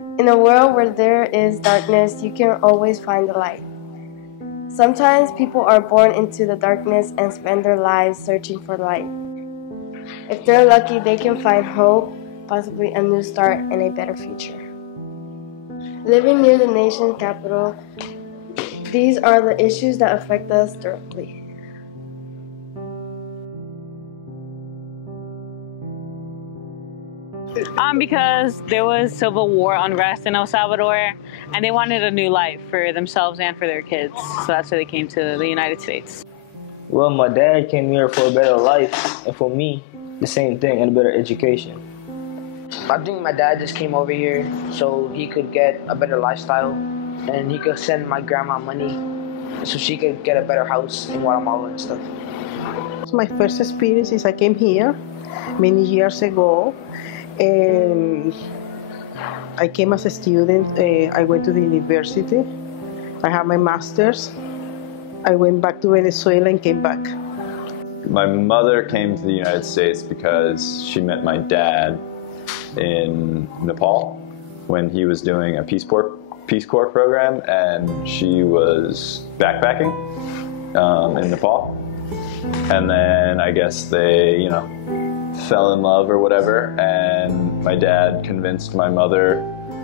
In a world where there is darkness, you can always find the light. Sometimes people are born into the darkness and spend their lives searching for light. If they're lucky, they can find hope, possibly a new start and a better future. Living near the nation's capital, these are the issues that affect us directly. Because there was civil war unrest in El Salvador, and they wanted a new life for themselves and for their kids. So that's why they came to the United States. Well, my dad came here for a better life, and for me, the same thing, and a better education. I think my dad just came over here so he could get a better lifestyle, and he could send my grandma money so she could get a better house in Guatemala and stuff. My first experience is I came here many years ago. I came as a student. I went to the university. I have my master's. I went back to Venezuela and came back. My mother came to the United States because she met my dad in Nepal when he was doing a Peace Corps program, and she was backpacking in Nepal. And then I guess they, fell in love or whatever, and my dad convinced my mother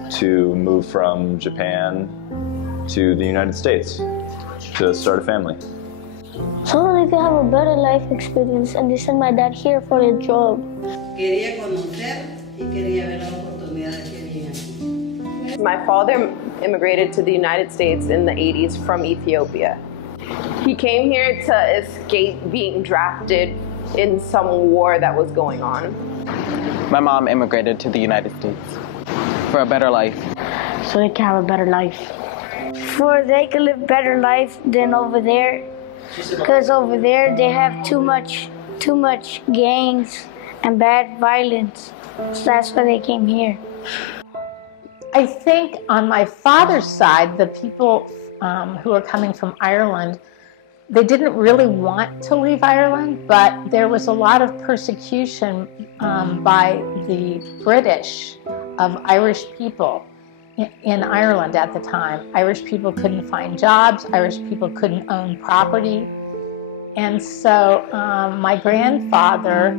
to move from Japan to the United States to start a family. So they could have a better life experience, and they sent my dad here for a job. My father immigrated to the United States in the 80s from Ethiopia. He came here to escape being drafted in some war that was going on. My mom immigrated to the United States for a better life. So they can have a better life. For they can live better life than over there, because over there they have too much gangs and bad violence. So that's why they came here. I think on my father's side, the people who are coming from Ireland, they didn't really want to leave Ireland, but there was a lot of persecution by the British of Irish people in Ireland at the time. Irish people couldn't find jobs, Irish people couldn't own property. And so my grandfather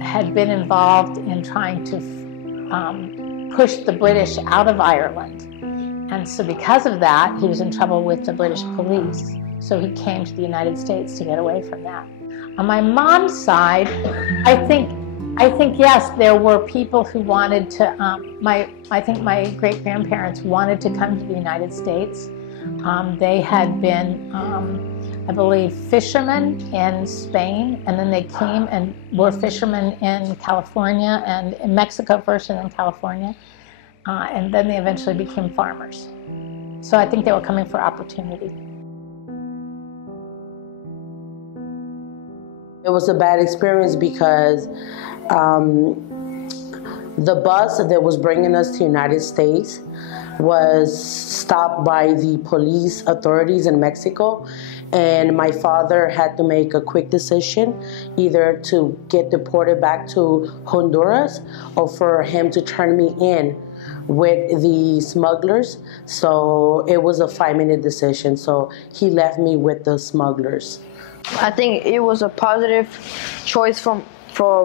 had been involved in trying to push the British out of Ireland. And so because of that, he was in trouble with the British police. So he came to the United States to get away from that. On my mom's side, I think yes, there were people who wanted to, I think my great-grandparents wanted to come to the United States. They had been, I believe, fishermen in Spain, and then they came and were fishermen in California and in Mexico first and then California. And then they eventually became farmers. So I think they were coming for opportunity. It was a bad experience because the bus that was bringing us to the United States was stopped by the police authorities in Mexico, and my father had to make a quick decision either to get deported back to Honduras or for him to turn me in with the smugglers. So it was a 5-minute decision, so he left me with the smugglers. I think it was a positive choice for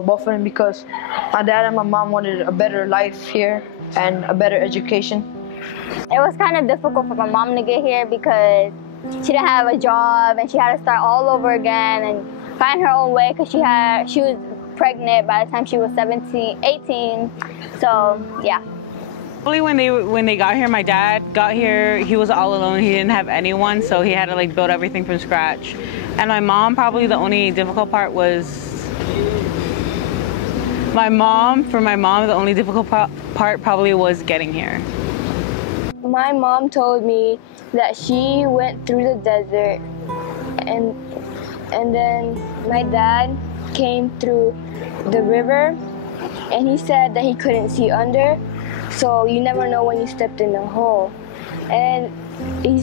both of them because my dad and my mom wanted a better life here and a better education. It was kind of difficult for my mom to get here because she didn't have a job and she had to start all over again and find her own way because she was pregnant by the time she was 18. So yeah. Probably when they got here, my dad got here, he was all alone. He didn't have anyone, so he had to build everything from scratch. And my mom, probably the only difficult part was the only difficult part probably was getting here. My mom told me that she went through the desert and then my dad came through the river and he said that he couldn't see under. So you never know when you stepped in the hole. And he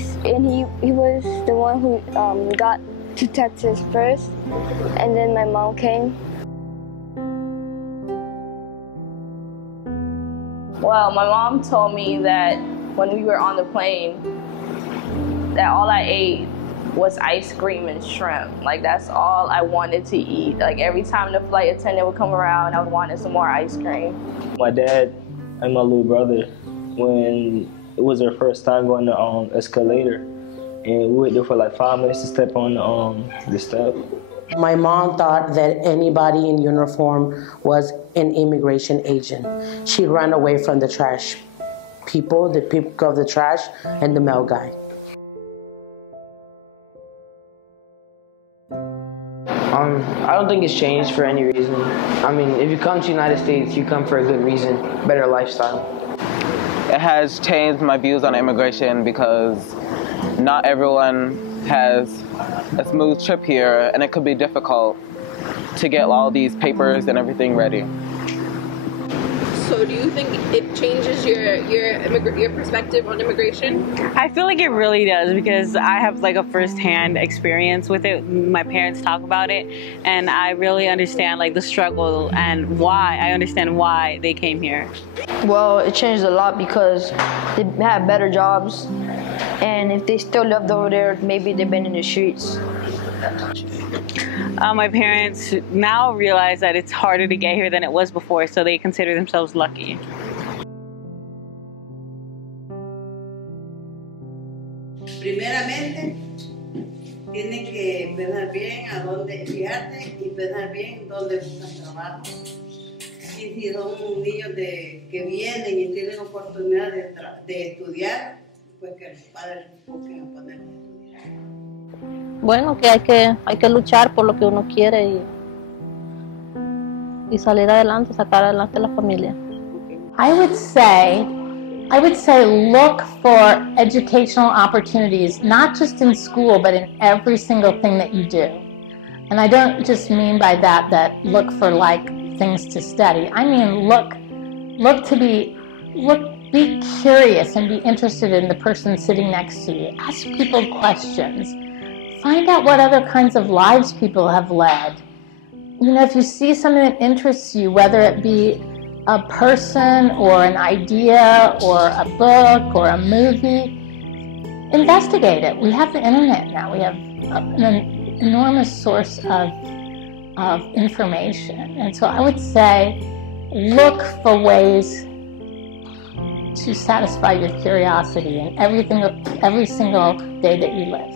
was the one who got to Texas first, and then my mom came. Well, my mom told me that when we were on the plane, that all I ate was ice cream and shrimp. Like, that's all I wanted to eat. Like, every time the flight attendant would come around, I would want some more ice cream. My dad and my little brother, when it was their first time going to escalator, and we waited there for like 5 minutes to step on the step. My mom thought that anybody in uniform was an immigration agent. She ran away from the trash people, the people of the trash, and the mail guy. I don't think it's changed for any reason. I mean, if you come to the United States, you come for a good reason, better lifestyle. It has changed my views on immigration because not everyone has a smooth trip here, and it could be difficult to get all these papers and everything ready. So do you think it changes your perspective on immigration? I feel like it really does, because I have like a first-hand experience with it. My parents talk about it, and I really understand like the struggle and why. I understand why they came here. Well, it changed a lot because they have better jobs, and if they still lived over there, maybe they've been in the streets. My parents now realize that it's harder to get here than it was before, so they consider themselves lucky. Primeramente, tienes que pensar bien a dónde fijarte y pensar bien dónde buscas trabajo. Y si son niños que vienen y tienen oportunidad de estudiar, pues que los padres busquen a ponerlos a estudiar. Bueno, que hay que luchar por lo que uno quiere y salir adelante, sacar adelante la familia. I would say look for educational opportunities, not just in school, but in every single thing that you do. And I don't just mean by that look for like things to study. I mean be curious and be interested in the person sitting next to you. Ask people questions. Find out what other kinds of lives people have led. You know, if you see something that interests you, whether it be a person or an idea or a book or a movie, investigate it. We have the internet now. We have an enormous source of information. And so I would say look for ways to satisfy your curiosity in every single day that you live.